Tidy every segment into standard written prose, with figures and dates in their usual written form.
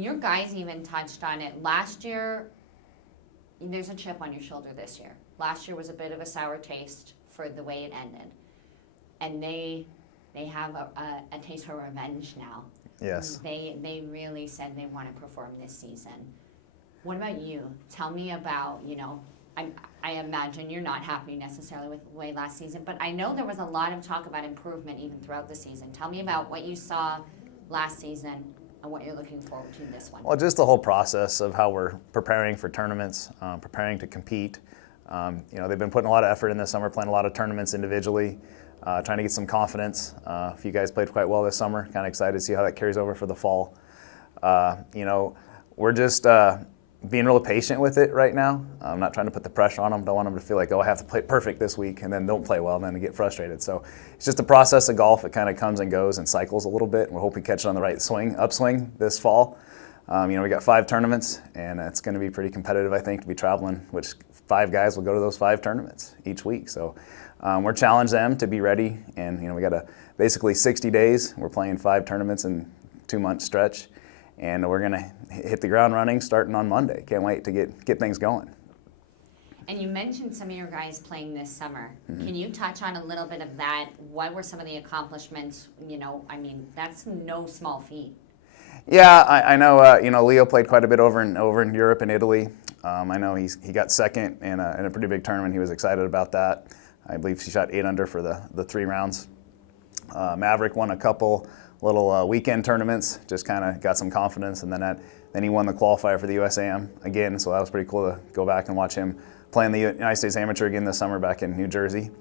your guys even touched on it. Last year, there's a chip on your shoulder this year. Last year was a bit of a sour taste for the way it ended. And they have a taste for revenge now. Yes. They really said they want to perform this season. What about you? Tell me about, I imagine you're not happy necessarily with the way last season, but I know there was a lot of talk about improvement even throughout the season. Tell me about what you saw last season and what you're looking forward to this one. Well, just the whole process of how we're preparing for tournaments, preparing to compete. They've been putting a lot of effort in this summer, playing a lot of tournaments individually, trying to get some confidence. A few guys played quite well this summer. Kind of excited to see how that carries over for the fall. We're just being real patient with it right now. I'm not trying to put the pressure on them. Don't want them to feel like, I have to play perfect this week and then don't play well and then they get frustrated. So it's just a process of golf. It kind of comes and goes and cycles a little bit. We're hoping to catch it on the right upswing this fall. We got 5 tournaments and it's going to be pretty competitive, I think, to be traveling, which 5 guys will go to those 5 tournaments each week. So we're challenged them to be ready, and we got basically 60 days. We're playing 5 tournaments in 2-month stretch. And we're going to hit the ground running starting on Monday. Can't wait to get things going. And you mentioned some of your guys playing this summer. Mm-hmm. Can you touch on a little bit of that? What were some of the accomplishments? That's no small feat. Yeah, I know. Leo played quite a bit over in Europe and Italy. I know he got second in a pretty big tournament. He was excited about that. I believe he shot 8 under for the 3 rounds. Maverick won a couple little weekend tournaments, just kind of got some confidence, and then he won the qualifier for the USAM again, so that was pretty cool to go back and watch him play in the United States Amateur again this summer back in New Jersey.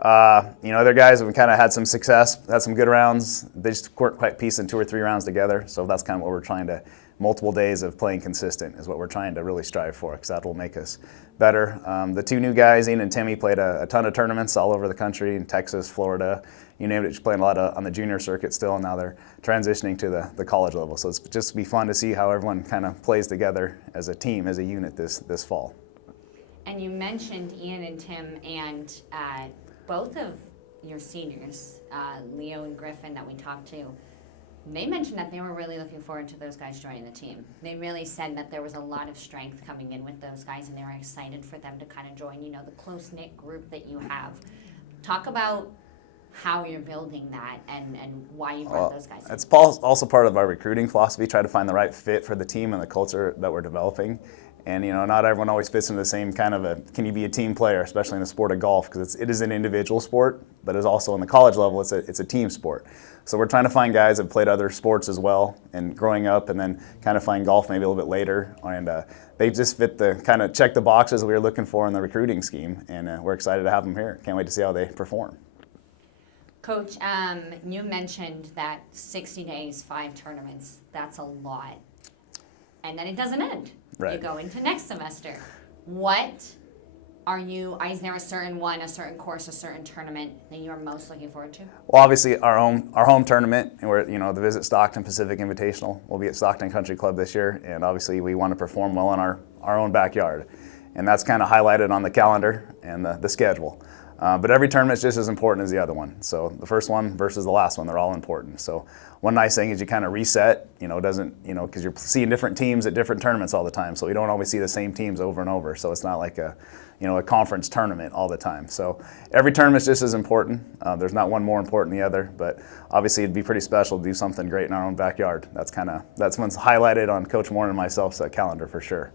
Other guys have kind of had some success, had some good rounds. They just weren't quite piecing 2 or 3 rounds together, so that's kind of what we're trying to, multiple days of playing consistent is what we're trying to really strive for, because that will make us better. The 2 new guys, Ian and Timmy, played a ton of tournaments all over the country, in Texas, Florida, you name it, just playing a lot on the junior circuit still, and now they're transitioning to the college level. So it's just be fun to see how everyone kind of plays together as a team, as a unit this fall. And you mentioned Ian and Tim, and both of your seniors, Leo and Griffin, that we talked to, they mentioned that they were really looking forward to those guys joining the team. They really said that there was a lot of strength coming in with those guys, and they were excited for them to kind of join, the close-knit group that you have. Talk about how you're building that and why you brought those guys in. It's also part of our recruiting philosophy, try to find the right fit for the team and the culture that we're developing. And not everyone always fits into the same kind of can you be a team player, especially in the sport of golf, because it is an individual sport, but it's also on the college level, it's a team sport. So we're trying to find guys that have played other sports as well and growing up, and then kind of find golf maybe a little bit later. And they just fit check the boxes we were looking for in the recruiting scheme, and we're excited to have them here. Can't wait to see how they perform. Coach, you mentioned that 60 days, 5 tournaments, that's a lot. And then it doesn't end. Right. You go into next semester. Is there a certain course, a certain tournament that you're most looking forward to? Well, obviously our home tournament, and we're the Visit Stockton Pacific Invitational. We'll be at Stockton Country Club this year, and obviously we want to perform well in our own backyard. And that's kind of highlighted on the calendar and the schedule. But every tournament is just as important as the other one. So the first one versus the last one, they're all important. So one nice thing is you kind of reset, because you're seeing different teams at different tournaments all the time. So we don't always see the same teams over and over. So it's not like a conference tournament all the time. So every tournament is just as important. There's not one more important than the other, but obviously it'd be pretty special to do something great in our own backyard. That's what's highlighted on Coach Moore and myself's calendar for sure.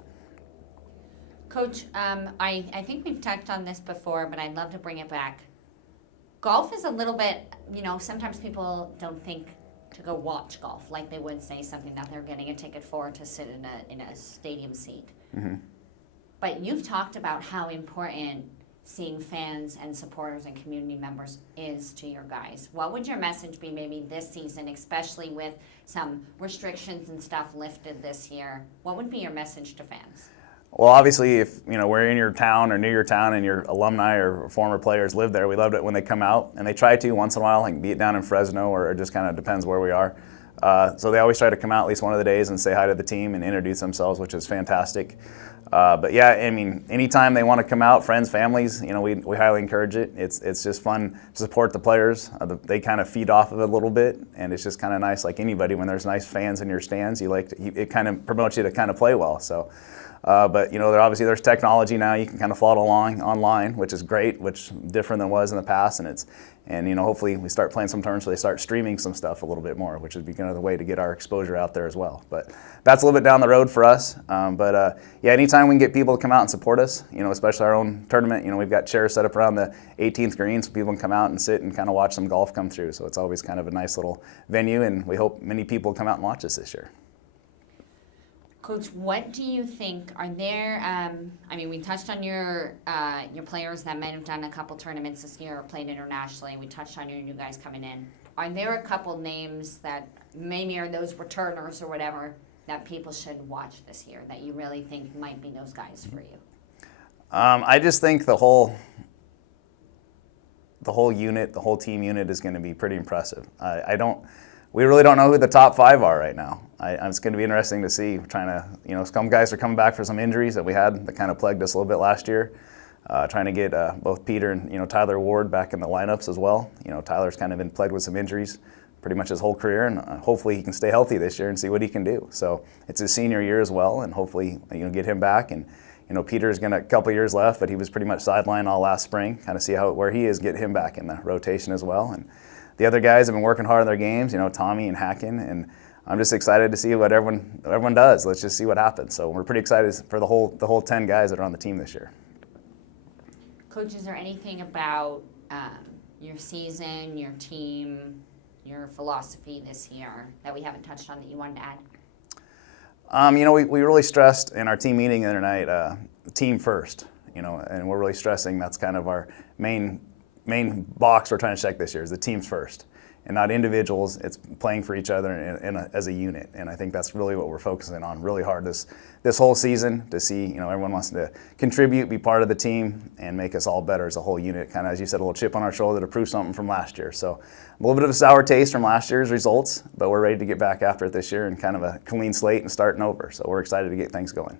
Coach, I think we've touched on this before, but I'd love to bring it back. Golf is a little bit, sometimes people don't think to go watch golf like they would say something that they're getting a ticket for to sit in a stadium seat. Mm-hmm. But you've talked about how important seeing fans and supporters and community members is to your guys. What would your message be maybe this season, especially with some restrictions and stuff lifted this year? What would be your message to fans? Well, obviously, if we're in your town or near your town and your alumni or former players live there, we loved it when they come out, and they try to once in a while, be it down in Fresno, or it just kind of depends where we are. So they always try to come out at least one of the days and say hi to the team and introduce themselves, which is fantastic. But yeah, I mean, anytime they want to come out, friends, families, we highly encourage it. It's just fun to support the players. They kind of feed off of it a little bit, and it's just kind of nice, like anybody, when there's nice fans in your stands, it kind of promotes you to kind of play well. So, but there's technology now. You can kind of follow along online, which is great, which different than it was in the past, and hopefully we start playing some tournaments where they start streaming some stuff a little bit more, which would be kind of the way to get our exposure out there as well. But that's a little bit down the road for us. Yeah, anytime we can get people to come out and support us, especially our own tournament, we've got chairs set up around the 18th green so people can come out and sit and kind of watch some golf come through. So it's always kind of a nice little venue, and we hope many people come out and watch us this year. Coach, what do you think are there? We touched on your players that might have done a couple tournaments this year or played internationally. We touched on your new guys coming in. Are there a couple names that maybe are those returners or whatever that people should watch this year that you really think might be those guys for you? I just think the whole unit, the whole team unit is going to be pretty impressive. We really don't know who the top 5 are right now. It's going to be interesting to see. Some guys are coming back for some injuries that we had that kind of plagued us a little bit last year. Trying to get both Peter and Tyler Ward back in the lineups as well. Tyler's kind of been plagued with some injuries pretty much his whole career, and hopefully he can stay healthy this year and see what he can do. So it's his senior year as well, and hopefully get him back. And Peter's got a couple years left, but he was pretty much sidelined all last spring. Kind of see where he is, get him back in the rotation as well. And the other guys have been working hard on their games, Tommy and Hacken, and I'm just excited to see what everyone does. Let's just see what happens. So we're pretty excited for the whole 10 guys that are on the team this year. Coach, is there anything about your season, your team, your philosophy this year that we haven't touched on that you wanted to add? We really stressed in our team meeting the other night, team first, and we're really stressing that's kind of our main box we're trying to check this year is the teams first and not individuals. It's playing for each other as a unit, and I think that's really what we're focusing on really hard this whole season to see, everyone wants to contribute, be part of the team, and make us all better as a whole unit. Kind of, as you said, a little chip on our shoulder to prove something from last year. So a little bit of a sour taste from last year's results, but we're ready to get back after it this year and kind of a clean slate and starting over. So we're excited to get things going.